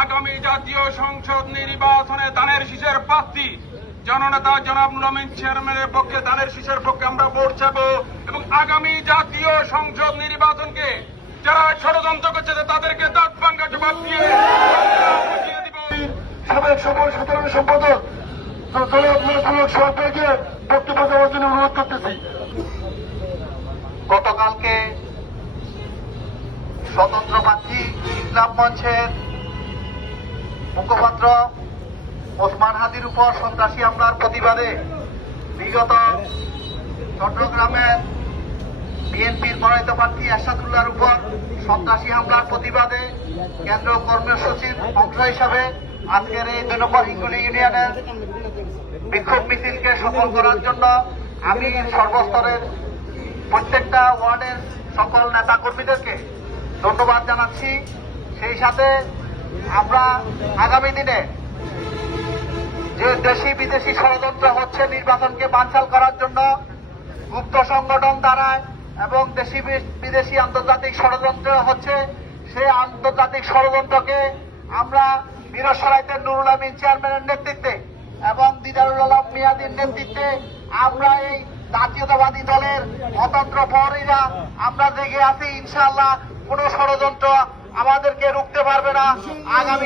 আগামী জাতীয় সংসদ নির্বাচনে ধানের শীষের প্রার্থী জননেতা জনাব নুরুল আমিন চেয়ারম্যানের পক্ষে ধানের শীষের পক্ষে আমরা ভোট চাইব এবং আগামী জাতীয় সংসদ নির্বাচনকে যারা ষড়যন্ত্র করছে তাদেরকে দাঁত ভাঙ্গা জবাব দিয়ে দিব। সাবেক সকল সাধারণ সম্পাদক দলীয় সরকারকে বক্তব্য দেওয়ার জন্য অনুরোধ করতেছি। গতকালকে স্বতন্ত্র প্রার্থী ইসলাম মঞ্চের মুখপাত্র ওসমান হাদির উপর সন্ত্রাসী হামলার প্রতিবাদে বিগত চট্টগ্রামের বিএনপির মনোনীত প্রার্থী এরশাদুল্লাহর উপর সন্ত্রাসী হামলার প্রতিবাদে কেন্দ্রীয় কর্মসূচির অংশ হিসাবে আজকের এই 2 নম্বর হিঙ্গুলি ইউনিয়নের বিক্ষোভ মিছিলকে সফল করার জন্য আমি সর্বস্তরের প্রত্যেকটা ওয়ার্ডের সকল নেতা কর্মীদেরকে ধন্যবাদ জানাচ্ছি। সেই সাথে আমরা আগামী দিনে যে দেশি বিদেশি ষড়যন্ত্র হচ্ছে নির্বাচনকে বানচাল করার জন্য গুপ্ত সংগঠন দ্বারায় এবং দেশি বিদেশি আন্তর্জাতিক ষড়যন্ত্র হচ্ছে, সেই আন্তর্জাতিক ষড়যন্ত্রকে আমরা মিরসরাইতে নুরুল আমিন চেয়ারম্যানের নেতৃত্বে এবং দিদারুল আলম মিয়াদির নেতৃত্বে আমরা এই জাতীয়তাবাদী দলের অতন্ত্র প্রহরীরা আমরা জেগে আছি। ইনশাআল্লাহ কোন ষড়যন্ত্র আমাদেরকে রুখতে পারবে না। আগামী